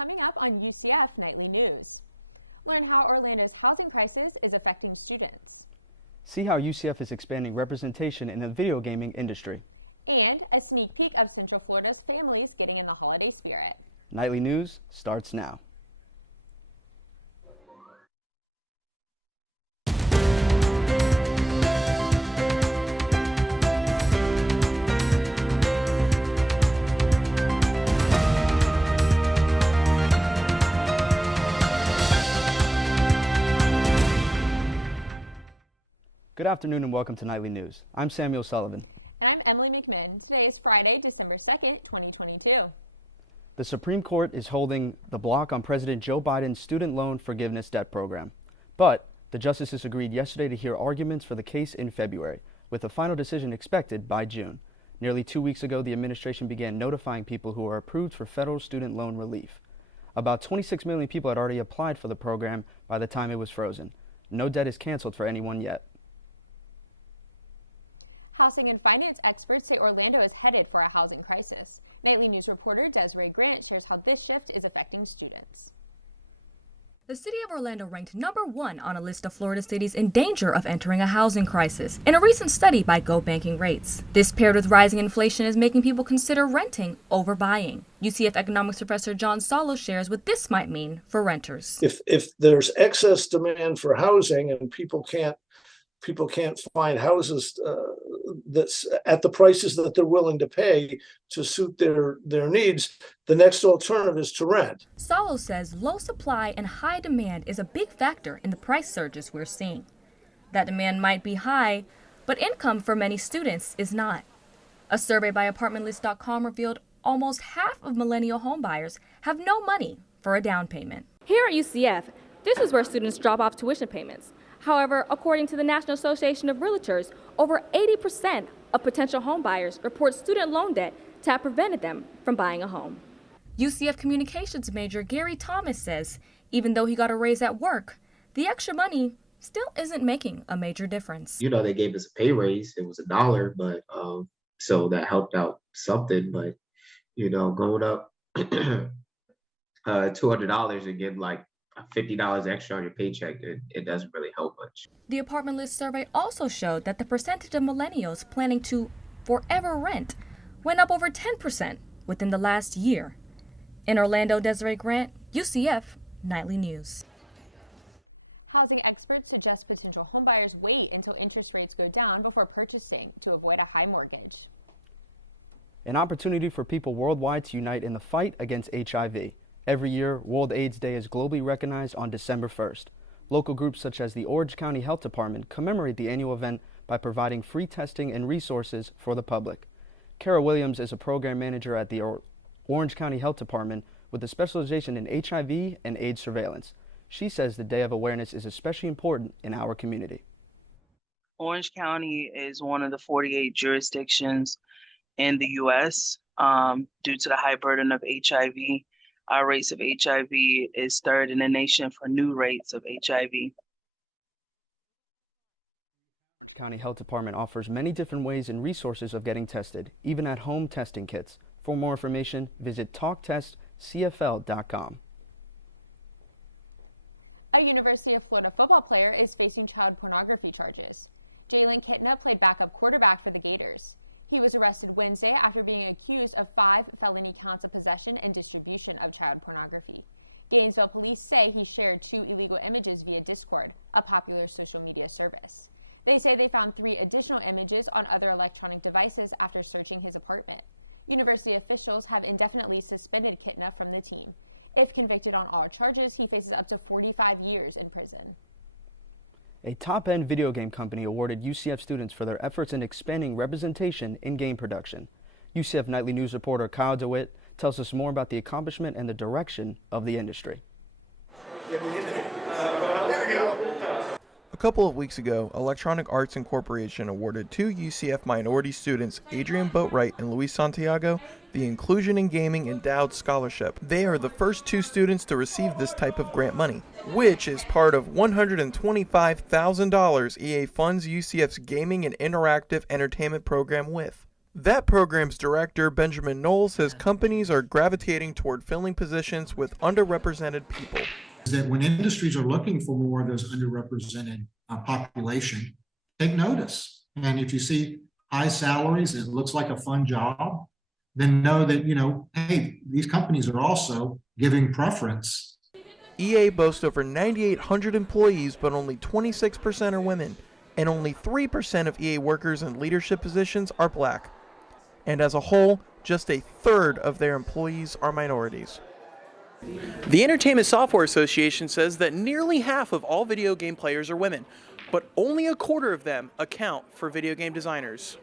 coming up on UCF Nightly News. Learn how Orlando's housing crisis is affecting students. See how UCF is expanding representation in the video gaming industry. And a sneak peek of Central Florida's families getting in the holiday spirit. Nightly News starts now. Good afternoon and welcome to Nightly News. I'm Samuel Sullivan. And I'm Emily McMinn. Today is Friday, December 2nd, 2022. The Supreme Court is holding the block on President Joe Biden's student loan forgiveness debt program. But the justices agreed yesterday to hear arguments for the case in February, with a final decision expected by June. Nearly 2 weeks ago, the administration began notifying people who are approved for federal student loan relief. About 26 million people had already applied for the program by the time it was frozen. No debt is canceled for anyone yet. Housing and finance experts say Orlando is headed for a housing crisis. Nightly News reporter Desiree Grant shares how this shift is affecting students. The city of Orlando ranked #1 on a list of Florida cities in danger of entering a housing crisis in a recent study by Go Banking Rates. This paired with rising inflation is making people consider renting over buying. UCF economics professor John Salo shares what this might mean for renters. If there's excess demand for housing and people can't find houses that's at the prices that they're willing to pay to suit their needs, the next alternative is to rent. Salo says low supply and high demand is a big factor in the price surges we're seeing. That demand might be high, but income for many students is not. A survey by ApartmentList.com revealed almost half of millennial homebuyers have no money for a down payment. Here at UCF, this is where students drop off tuition payments. However, according to the National Association of Realtors, over 80% of potential homebuyers report student loan debt to have prevented them from buying a home. UCF communications major Gary Thomas says even though he got a raise at work, the extra money still isn't making a major difference. They gave us a pay raise. It was $1, but so that helped out something. But going up $200 and getting like $50 extra on your paycheck, it doesn't really help much. The Apartment List survey also showed that the percentage of millennials planning to forever rent went up over 10% within the last year. In Orlando, Desiree Grant, UCF Nightly News. Housing experts suggest potential homebuyers wait until interest rates go down before purchasing to avoid a high mortgage. An opportunity for people worldwide to unite in the fight against HIV. Every year, World AIDS Day is globally recognized on December 1st. Local groups such as the Orange County Health Department commemorate the annual event by providing free testing and resources for the public. Kara Williams is a program manager at the Orange County Health Department with a specialization in HIV and AIDS surveillance. She says the Day of Awareness is especially important in our community. Orange County is one of the 48 jurisdictions in the U.S. Due to the high burden of HIV. Our rates of HIV is third in the nation for new rates of HIV. Orange County Health Department offers many different ways and resources of getting tested, even at home testing kits. For more information, visit talktestcfl.com. A University of Florida football player is facing child pornography charges. Jalen Kitna played backup quarterback for the Gators. He was arrested Wednesday after being accused of 5 felony counts of possession and distribution of child pornography. Gainesville police say he shared 2 illegal images via Discord, a popular social media service. They say they found 3 additional images on other electronic devices after searching his apartment. University officials have indefinitely suspended Kitna from the team. If convicted on all charges, he faces up to 45 years in prison. A top-end video game company awarded UCF students for their efforts in expanding representation in game production. UCF Nightly News reporter Kyle DeWitt tells us more about the accomplishment and the direction of the industry. A couple of weeks ago, Electronic Arts Incorporation awarded 2 UCF minority students, Adrian Boatwright and Luis Santiago, the Inclusion in Gaming Endowed Scholarship. They are the first 2 students to receive this type of grant money, which is part of $125,000 EA funds UCF's Gaming and Interactive Entertainment program with. That program's director, Benjamin Knoll, says companies are gravitating toward filling positions with underrepresented people. That when industries are looking for more of those underrepresented population, take notice. And if you see high salaries, it looks like a fun job, then know that, hey, these companies are also giving preference. EA boasts over 9,800 employees, but only 26% are women, and only 3% of EA workers in leadership positions are black. And as a whole, just a third of their employees are minorities. The Entertainment Software Association says that nearly half of all video game players are women, but only a quarter of them account for video game designers.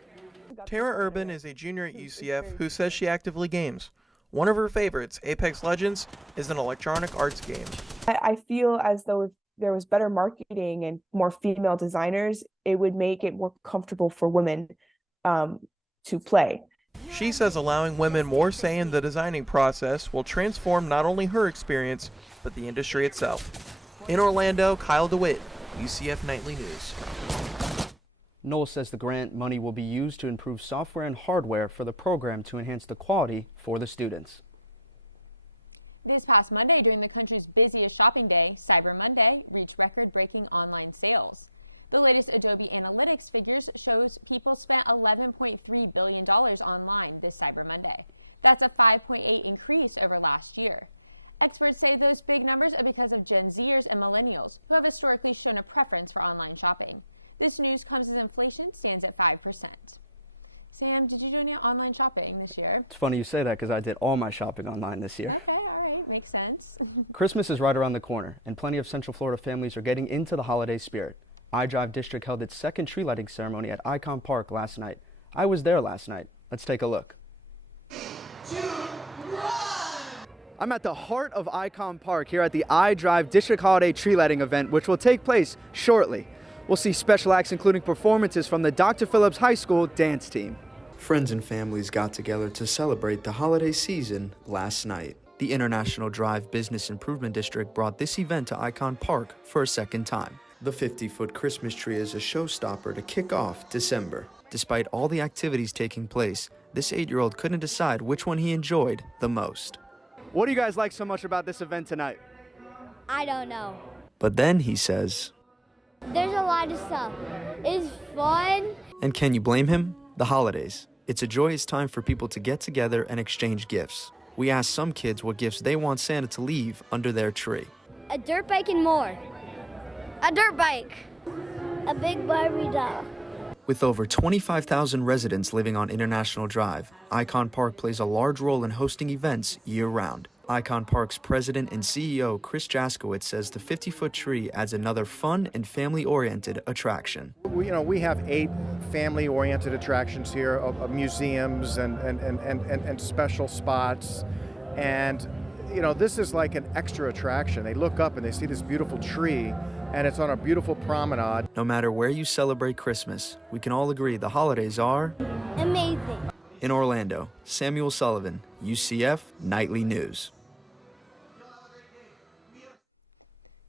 Tara Urban is a junior at UCF who says she actively games. One of her favorites, Apex Legends, is an electronic arts game. I feel as though if there was better marketing and more female designers, it would make it more comfortable for women to play. She says allowing women more say in the designing process will transform not only her experience, but the industry itself. In Orlando, Kyle DeWitt, UCF Knightly News. Knoll says the grant money will be used to improve software and hardware for the program to enhance the quality for the students. This past Monday, during the country's busiest shopping day, Cyber Monday reached record-breaking online sales. The latest Adobe Analytics figures shows people spent $11.3 billion online this Cyber Monday. That's a 5.8% increase over last year. Experts say those big numbers are because of Gen Zers and millennials, who have historically shown a preference for online shopping. This news comes as inflation stands at 5%. Sam, did you do any online shopping this year? It's funny you say that because I did all my shopping online this year. Okay, all right, makes sense. Christmas is right around the corner, and plenty of Central Florida families are getting into the holiday spirit. iDrive District held its second tree lighting ceremony at Icon Park last night. I was there last night. Let's take a look. I'm at the heart of Icon Park here at the iDrive District Holiday Tree Lighting event, which will take place shortly. We'll see special acts including performances from the Dr. Phillips High School dance team. Friends and families got together to celebrate the holiday season last night. The International Drive Business Improvement District brought this event to Icon Park for a second time. The 50-foot Christmas tree is a showstopper to kick off December. Despite all the activities taking place, this 8-year-old couldn't decide which one he enjoyed the most. What do you guys like so much about this event tonight? I don't know. But then he says, There's a lot of stuff. It's fun. and can you blame him? The holidays. It's a joyous time for people to get together and exchange gifts. We asked some kids what gifts they want Santa to leave under their tree. A dirt bike and more. A dirt bike. A big Barbie doll. With over 25,000 residents living on International Drive, Icon Park plays a large role in hosting events year-round. Icon Park's president and CEO, Chris Jaskowitz, says the 50-foot tree adds another fun and family-oriented attraction. We have 8 family-oriented attractions here, of museums and special spots. And, this is like an extra attraction. They look up and they see this beautiful tree, and it's on a beautiful promenade. No matter where you celebrate Christmas, we can all agree the holidays are amazing. In Orlando, Samuel Sullivan, UCF Nightly News.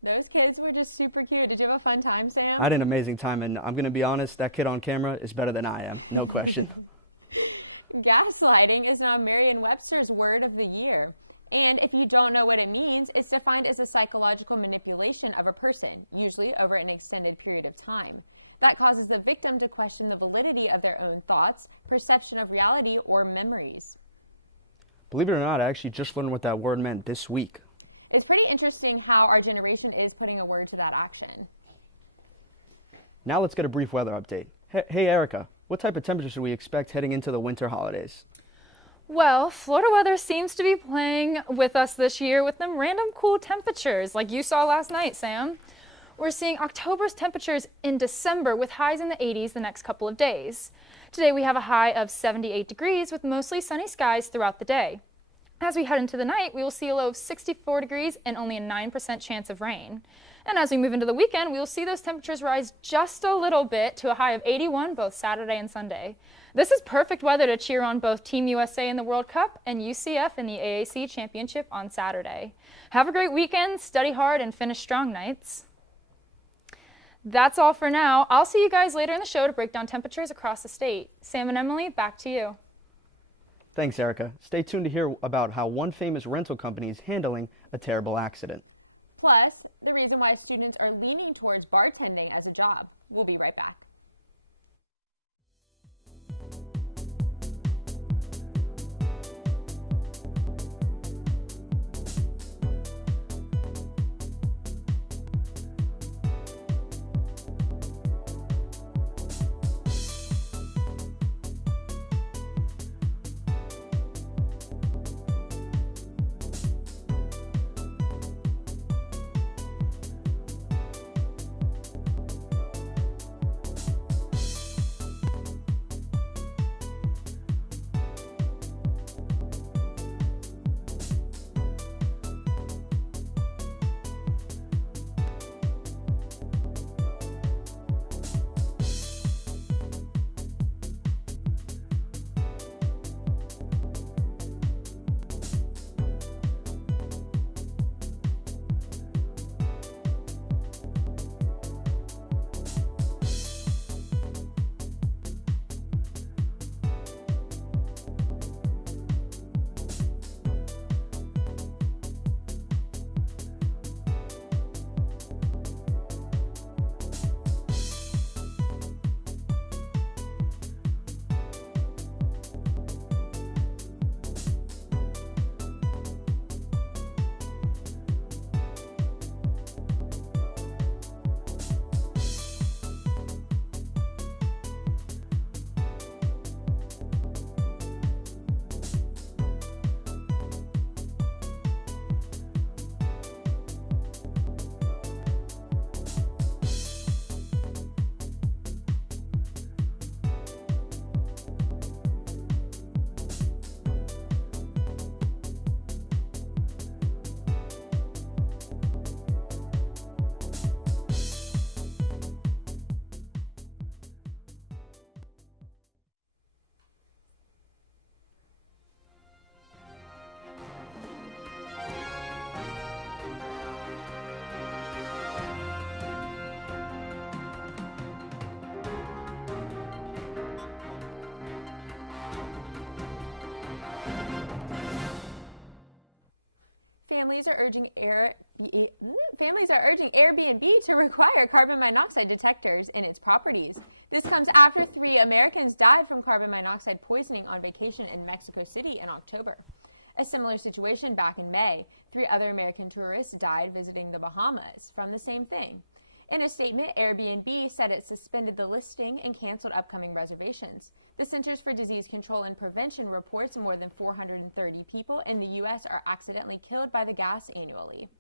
Those kids were just super cute. Did you have a fun time, Sam? I had an amazing time, and I'm going to be honest, that kid on camera is better than I am, no question. Gaslighting is now Merriam-Webster's word of the year. And if you don't know what it means, it's defined as a psychological manipulation of a person, usually over an extended period of time, that causes the victim to question the validity of their own thoughts, perception of reality, or memories. Believe it or not, I actually just learned what that word meant this week. It's pretty interesting how our generation is putting a word to that action. Now let's get a brief weather update. Hey Ericka, what type of temperature should we expect heading into the winter holidays? Well, Florida weather seems to be playing with us this year with them random cool temperatures like you saw last night, Sam. We're seeing October's temperatures in December with highs in the 80s the next couple of days. Today we have a high of 78 degrees with mostly sunny skies throughout the day. As we head into the night, we will see a low of 64 degrees and only a 9% chance of rain. And as we move into the weekend, we will see those temperatures rise just a little bit to a high of 81 both Saturday and Sunday. This is perfect weather to cheer on both Team USA in the World Cup and UCF in the AAC Championship on Saturday. Have a great weekend, study hard, and finish strong, Knights. That's all for now. I'll see you guys later in the show to break down temperatures across the state. Sam and Emily, back to you. Thanks, Ericka. Stay tuned to hear about how one famous rental company is handling a terrible accident. Plus, the reason why students are leaning towards bartending as a job. We'll be right back. Families are urging Airbnb to require carbon monoxide detectors in its properties. This comes after 3 Americans died from carbon monoxide poisoning on vacation in Mexico City in October. A similar situation back in May. 3 other American tourists died visiting the Bahamas from the same thing. In a statement, Airbnb said it suspended the listing and canceled upcoming reservations. The Centers for Disease Control and Prevention reports more than 430 people in the U.S. are accidentally killed by the gas annually.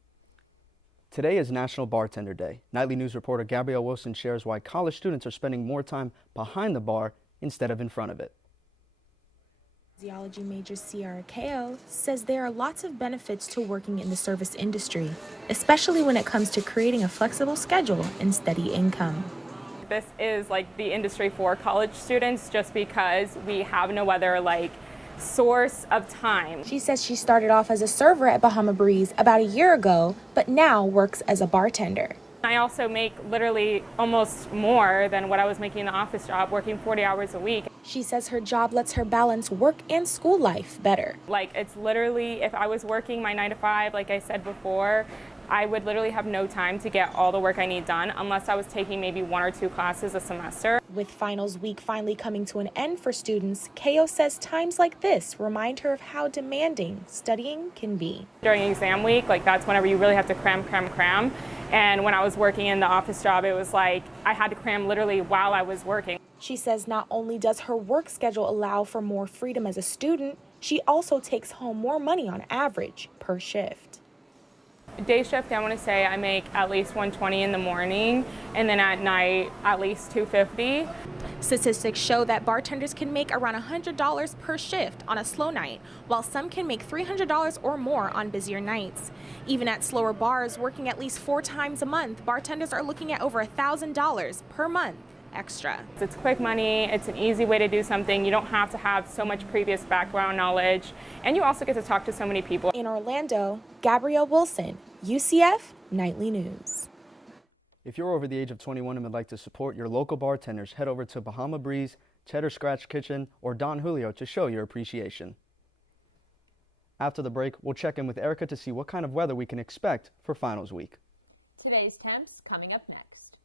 Today is National Bartender Day. Nightly News reporter Gabrielle Wilson shares why college students are spending more time behind the bar instead of in front of it. Physiology major Ciara Kao says there are lots of benefits to working in the service industry, especially when it comes to creating a flexible schedule and steady income. This is like the industry for college students just because we have no other source of time. She says she started off as a server at Bahama Breeze about a year ago, but now works as a bartender. I also make literally almost more than what I was making in the office job, working 40 hours a week. She says her job lets her balance work and school life better. It's literally, if I was working my 9 to 5, like I said before, I would literally have no time to get all the work I need done unless I was taking maybe 1 or 2 classes a semester. With finals week finally coming to an end for students, Kao says times like this remind her of how demanding studying can be. During exam week, that's whenever you really have to cram. And when I was working in the office job, it was I had to cram literally while I was working. She says not only does her work schedule allow for more freedom as a student, she also takes home more money on average per shift. Day shift, I want to say I make at least $120 in the morning, and then at night at least $250. Statistics show that bartenders can make around $100 per shift on a slow night, while some can make $300 or more on busier nights. Even at slower bars working at least 4 times a month, bartenders are looking at over $1,000 per month extra. It's quick money, it's an easy way to do something. You don't have to have so much previous background knowledge, and you also get to talk to so many people. In Orlando, Gabrielle Wilson, UCF Nightly News. If you're over the age of 21 and would like to support your local bartenders, head over to Bahama Breeze, Cheddar Scratch Kitchen, or Don Julio to show your appreciation. After the break, we'll check in with Ericka to see what kind of weather we can expect for finals week. Today's temps coming up next.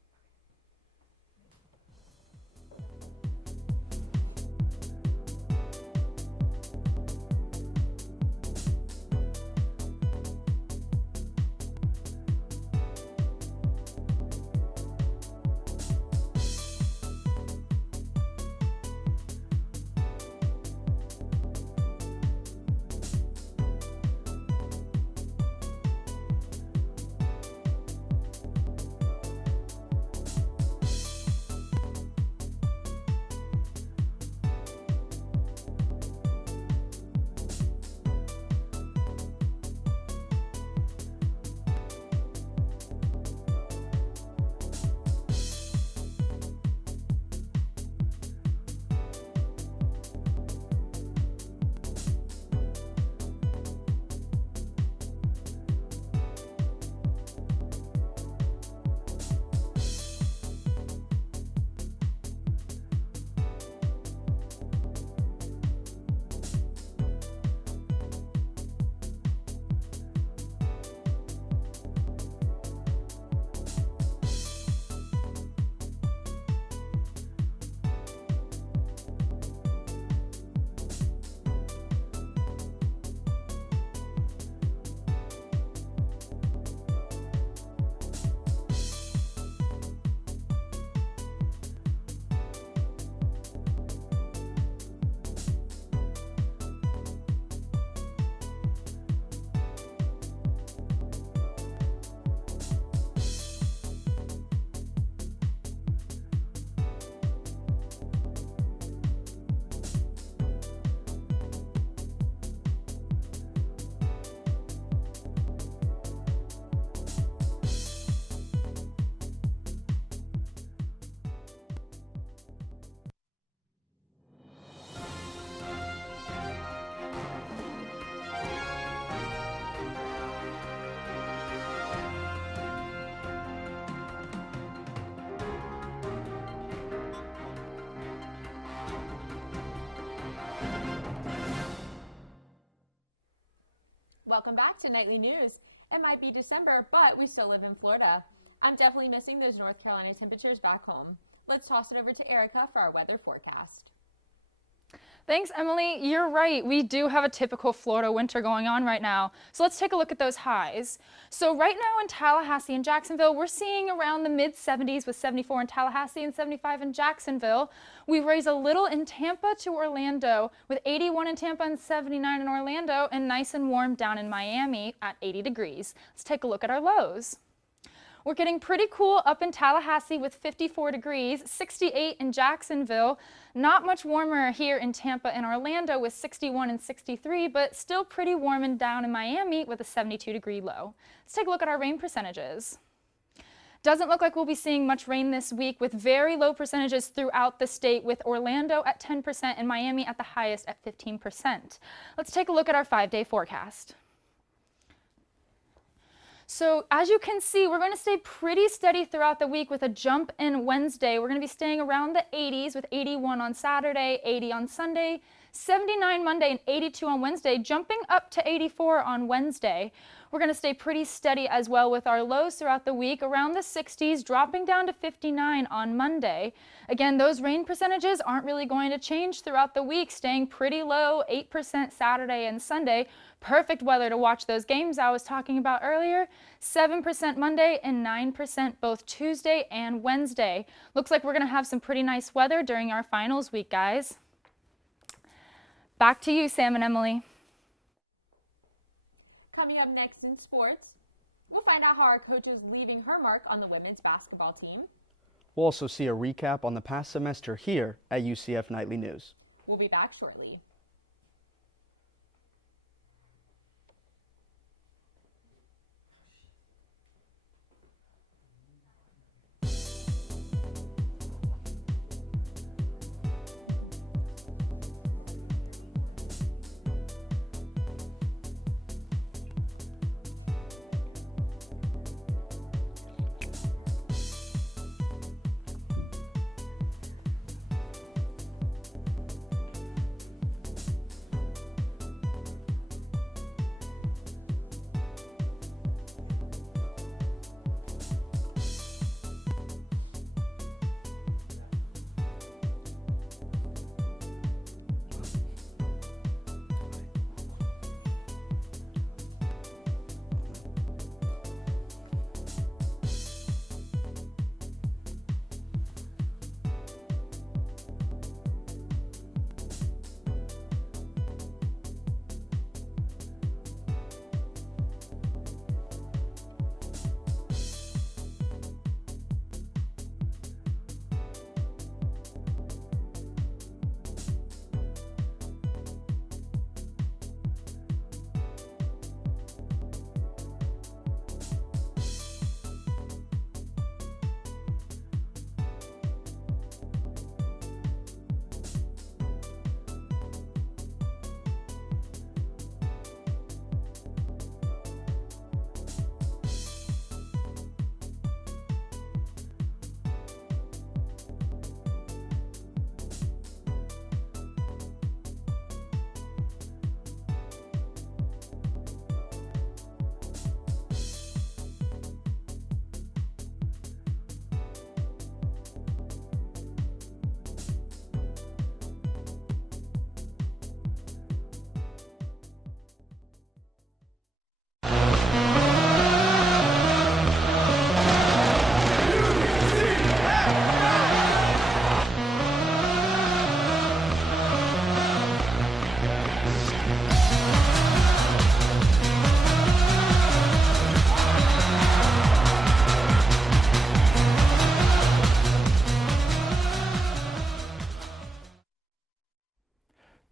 Welcome back to Nightly News. It might be December, but we still live in Florida. I'm definitely missing those North Carolina temperatures back home. Let's toss it over to Ericka for our weather forecast. Thanks, Emily. You're right. We do have a typical Florida winter going on right now. So let's take a look at those highs. So right now in Tallahassee and Jacksonville, we're seeing around the mid-70s with 74 in Tallahassee and 75 in Jacksonville. We raise a little in Tampa to Orlando with 81 in Tampa and 79 in Orlando, and nice and warm down in Miami at 80 degrees. Let's take a look at our lows. We're getting pretty cool up in Tallahassee with 54 degrees, 68 in Jacksonville. Not much warmer here in Tampa and Orlando with 61 and 63, but still pretty warm and down in Miami with a 72-degree low. Let's take a look at our rain percentages. Doesn't look like we'll be seeing much rain this week with very low percentages throughout the state, with Orlando at 10% and Miami at the highest at 15%. Let's take a look at our 5-day forecast. So as you can see, we're going to stay pretty steady throughout the week with a jump in Wednesday. We're going to be staying around the 80s with 81 on Saturday, 80 on Sunday, 79 Monday, and 82 on Wednesday, jumping up to 84 on Wednesday. We're going to stay pretty steady as well with our lows throughout the week, around the 60s, dropping down to 59 on Monday. Again, those rain percentages aren't really going to change throughout the week, staying pretty low, 8% Saturday and Sunday. Perfect weather to watch those games I was talking about earlier. 7% Monday and 9% both Tuesday and Wednesday. Looks like we're going to have some pretty nice weather during our finals week, guys. Back to you, Sam and Emily. Coming up next in sports, we'll find out how our coach is leaving her mark on the women's basketball team. We'll also see a recap on the past semester here at UCF Knightly News. We'll be back shortly.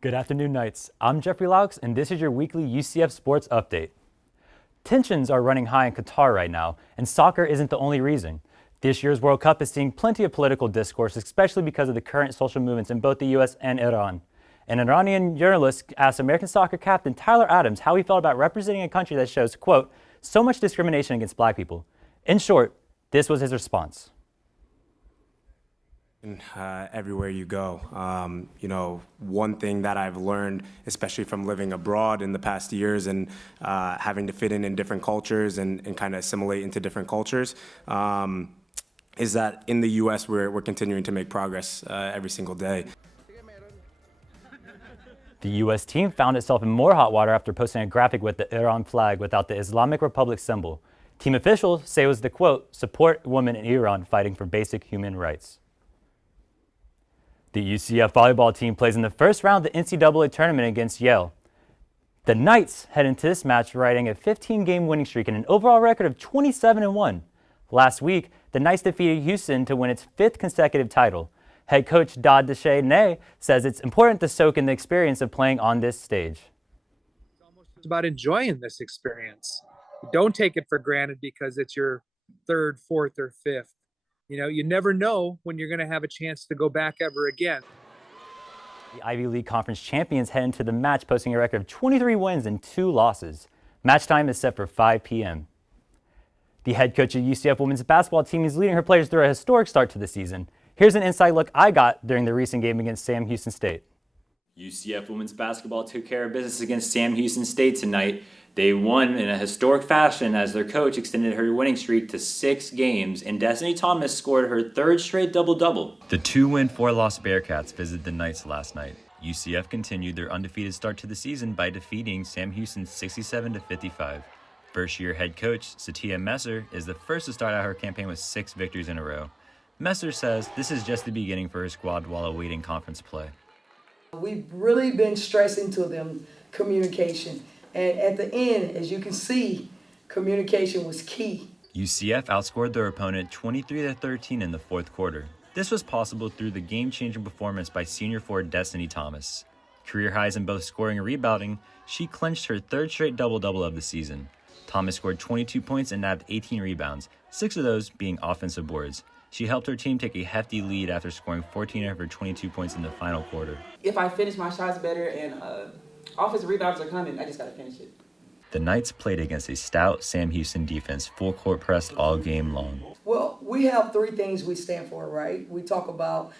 Good afternoon, Knights. I'm Jeffery Laux, and this is your weekly UCF Sports Update. Tensions are running high in Qatar right now, and soccer isn't the only reason. This year's World Cup is seeing plenty of political discourse, especially because of the current social movements in both the U.S. and Iran. An Iranian journalist asked American soccer captain Tyler Adams how he felt about representing a country that shows, quote, so much discrimination against black people. In short, this was his response. Everywhere you go. One thing that I've learned, especially from living abroad in the past years and having to fit in different cultures and kind of assimilate into different cultures, is that in the U.S. we're continuing to make progress every single day. The U.S. team found itself in more hot water after posting a graphic with the Iran flag without the Islamic Republic symbol. Team officials say it was the, quote, support women in Iran fighting for basic human rights. The UCF volleyball team plays in the first round of the NCAA tournament against Yale. The Knights head into this match riding a 15-game winning streak and an overall record of 27-1. Last week, the Knights defeated Houston to win its 5th consecutive title. Head coach Todd Deschainay says it's important to soak in the experience of playing on this stage. It's about enjoying this experience. Don't take it for granted because it's your 3rd, 4th, or 5th. You never know when you're going to have a chance to go back ever again. The Ivy League Conference champions head into the match posting a record of 23 wins and 2 losses. Match time is set for 5 p.m. The head coach of UCF women's basketball team is leading her players through a historic start to the season. Here's an inside look I got during the recent game against Sam Houston State. UCF women's basketball took care of business against Sam Houston State tonight. They won in a historic fashion as their coach extended her winning streak to 6 games, and Destiny Thomas scored her 3rd straight double-double. The 2-win, 4-loss Bearcats visited the Knights last night. UCF continued their undefeated start to the season by defeating Sam Houston 67-55. First-year head coach Satya Messer is the first to start out her campaign with 6 victories in a row. Messer says this is just the beginning for her squad while awaiting conference play. We've really been stressing to them communication. And at the end, as you can see, communication was key. UCF outscored their opponent 23-13 in the 4th quarter. This was possible through the game-changing performance by senior forward Destiny Thomas. Career highs in both scoring and rebounding, she clinched her 3rd straight double-double of the season. Thomas scored 22 points and nabbed 18 rebounds, 6 of those being offensive boards. She helped her team take a hefty lead after scoring 14 of her 22 points in the final quarter. If I finish my shots better and offensive rebounds are coming, I just got to finish it. The Knights played against a stout Sam Houston defense, full court pressed all game long. Well, we have 3 things we stand for, right? We talk about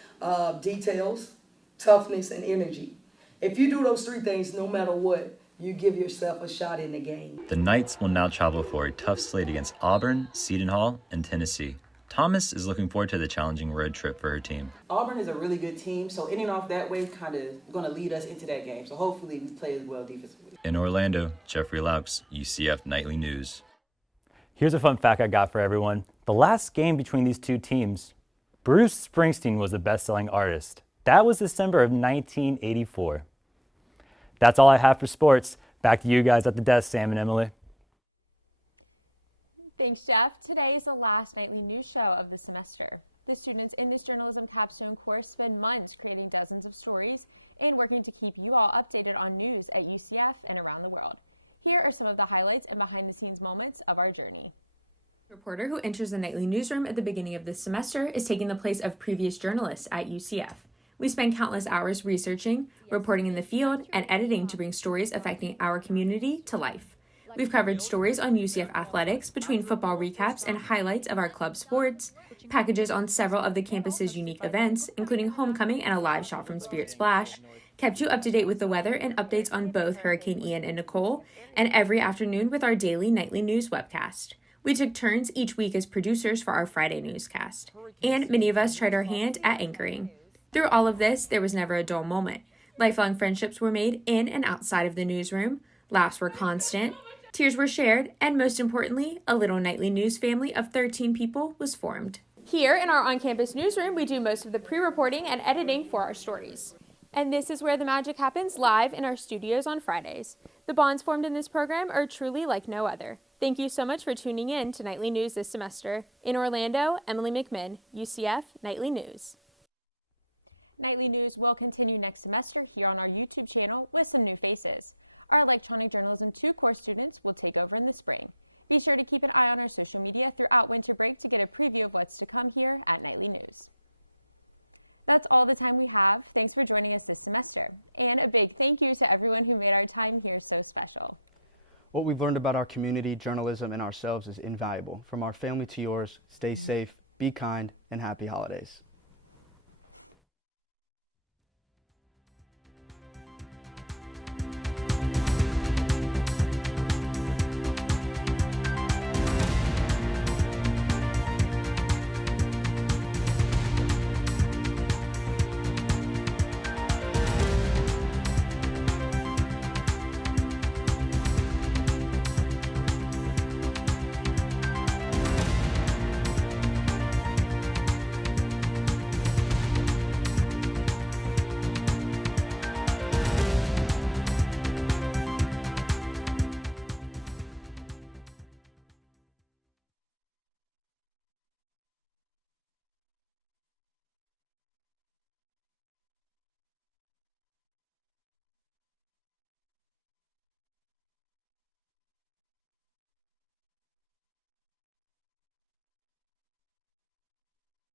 details, toughness, and energy. If you do those 3 things, no matter what, you give yourself a shot in the game. The Knights will now travel for a tough slate against Auburn, Seton Hall, and Tennessee. Thomas is looking forward to the challenging road trip for her team. Auburn is a really good team, so ending off that way kind of going to lead us into that game. So hopefully we play as well defensively. In Orlando, Jeffery Laux, UCF Knightly News. Here's a fun fact I got for everyone. The last game between these 2 teams, Bruce Springsteen was the best-selling artist. That was December of 1984. That's all I have for sports. Back to you guys at the desk, Sam and Emily. Thanks, Jeff. Today is the last nightly news show of the semester. The students in this journalism capstone course spend months creating dozens of stories and working to keep you all updated on news at UCF and around the world. Here are some of the highlights and behind-the-scenes moments of our journey. The reporter who enters the nightly newsroom at the beginning of this semester is taking the place of previous journalists at UCF. We spend countless hours researching, reporting in the field, and editing to bring stories affecting our community to life. We've covered stories on UCF athletics between football recaps and highlights of our club sports, packages on several of the campus's unique events, including homecoming and a live shot from Spirit Splash, kept you up to date with the weather and updates on both Hurricane Ian and Nicole, and every afternoon with our daily nightly news webcast. We took turns each week as producers for our Friday newscast, and many of us tried our hand at anchoring. Through all of this, there was never a dull moment. Lifelong friendships were made in and outside of the newsroom, laughs were constant, tears were shared, and most importantly, a little nightly news family of 13 people was formed. Here in our on-campus newsroom, we do most of the pre-reporting and editing for our stories. And this is where the magic happens, live in our studios on Fridays. The bonds formed in this program are truly like no other. Thank you so much for tuning in to Nightly News this semester. In Orlando, Emily McMinn, UCF Nightly News. Nightly News will continue next semester here on our YouTube channel with some new faces. Our Electronic Journalism 2 course students will take over in the spring. Be sure to keep an eye on our social media throughout winter break to get a preview of what's to come here at Nightly News. That's all the time we have. Thanks for joining us this semester. And a big thank you to everyone who made our time here so special. What we've learned about our community, journalism, and ourselves is invaluable. From our family to yours, stay safe, be kind, and happy holidays.